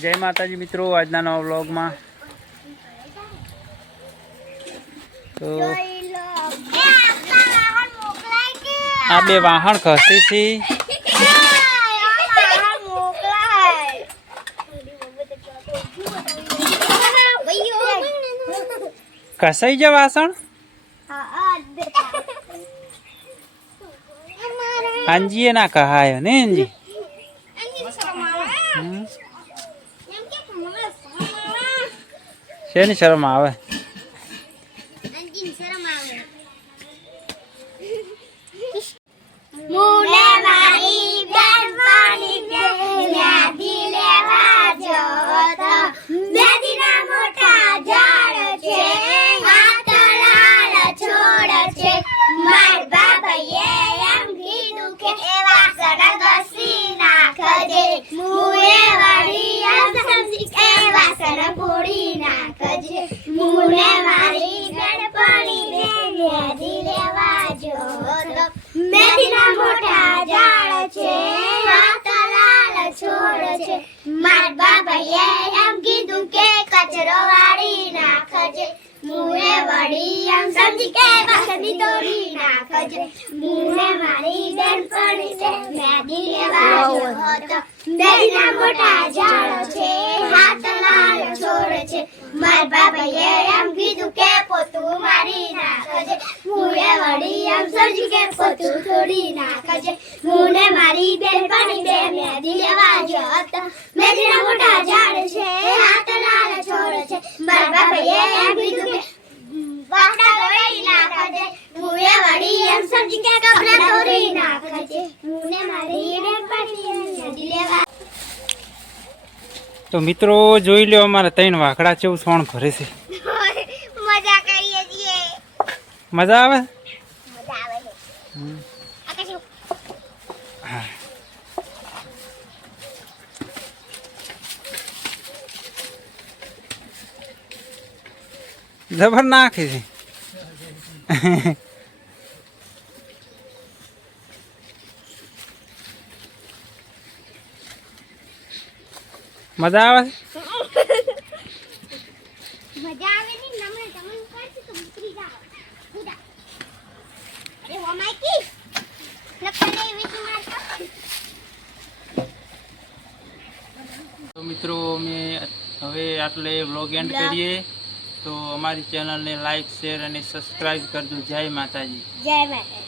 जय माताजी मित्रों, आज नवा व्लॉग में तो आ बे वाहन खसी थी कसाई जा वासण अंजी ना कहा है ने अंजी शेनी शर्म आवे मुने मारी बेन पानी पे म्यादी लेवा जोत म्यादी ना मोटा झाड़ छे हाथ लाल छोड़ छे मार बाबा ये एम कीधुं के एवा सड़गसी नाखजे मुने वाड़ी एम समजी के एवा सड़पोड़ी नाखजे मुने मारी बेन पानी पे म्यादी लेवा जोत मेदीना मोटा झाड़ छे हाथ लाल छोड़ छे मार बाबाए एम कीधुं के कचरो वाળી नाखजे मुने वળી एम समजी के वासणी तोड़ी नाखजे मुने मारी बेनपणी से मेदी लेवा जोत मेदीना मोटा झाड़ छे हाथ लाल छोड़ छे मार बाबाए एम कीधुं के पोतुं मारी नाखजे मुने वળી एम समजी के पोतुं तोड़ी नाखजे मुने मारी बेनपणी बे मेदी लेवा जोत मेदीना मोटा झाड़ छे हाथ लाल छोड़ छे मार बाबाए एम कीधुं के वाटा तोड़ी नाखजे मुने वળી एम समजी के कपड़ा तोड़ी नाखजे मुने मारी बेनपणी मेदी लेवा। तो मित्रों જોઈ લો અમારા ત્રણ વાકડા ચેવું સોણ ભરે છે મજા કરીએ છીએ મજા આવે મજા આવે છે આકાશ જબર નાખે છે મજા આવે મજા આવે ની નમને તમને કરતી તો ઉતરી જાવ ઉડા અરે ઓ માઈકી લપને વિચ મારતો તો મિત્રો અમે હવે આટલે વ્લોગ એન્ડ કરીએ તો અમારી ચેનલને લાઈક શેર અને સબસ્ક્રાઇબ કરજો. જય માતાજી. જય માતા.